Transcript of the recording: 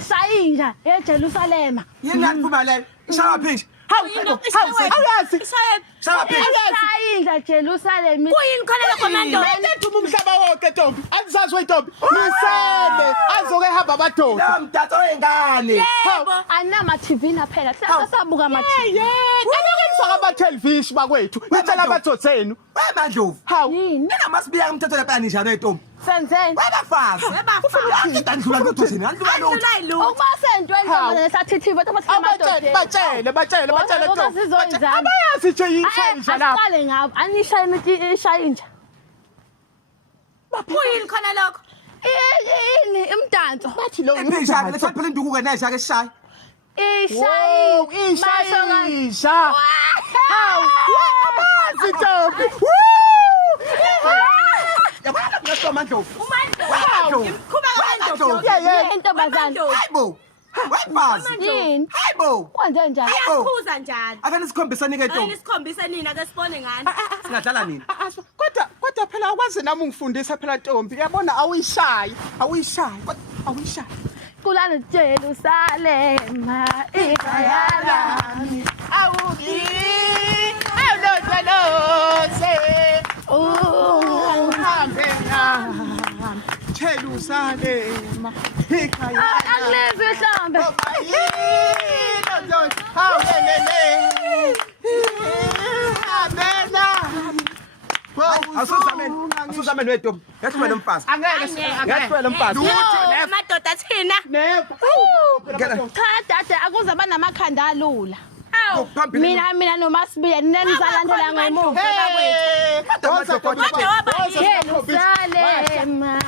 Sayinja eJerusalema. Yini yaphuma le? Shaya phinja. Sayinja Jerusalem. Kuyini khona le commando? Lethu umhlaba wonke Ntombi. Angisazi weNtombi. Misele azoke hamba abadoda. La mdatho wengane. Anama TV naphela. Sasabuka ama TV. Ake mfaka ama television bakwethu. Ngicela abathothenu. Wemandlovu. Hawu. Nina masibiya umthetho lapha njalo eNtombi. Senzeni. Webafazi. Andlula lutho thina. Andlula lutho. Ukuba sentweni ntombi sathithiwe bathi Batshele Ntombi. Abayazi nje yintsha lapha. Asiqale ngabo. Anishayinja. Kuyini khona lokho? Ini imdanso. Bathi lo Iphinja ke lethaphela induku ke nesha ke shaya. Ishayisha. Hawu. Abazi Ntombi. Yabona ngiyasho Mandlovu. Intombazane. Hayibo. Webazi. Yini? Hayibo. Kwenze njani? Iyakhuza njalo. Akani sikhombisani ke Ntombi. Nisikhombisa nini ake sibone ngani? Singadlala nini? Kodwa phela akwazi nami ungifundisa phela Ntombi. Uyabona awuyishayi. Kulana Jerusalema ikhaya lami. Uhambe nami Jerusalema ikhaya Angilizwe mhlambe. Asuzameni weNtombi. Yathi wena mfazi. Yathi wena mfazi. Amadoda thina. Cha dade akuze banamakhanda alula. Mina noMasibiya nenizalandela ngemuva. Hey, Jerusalema.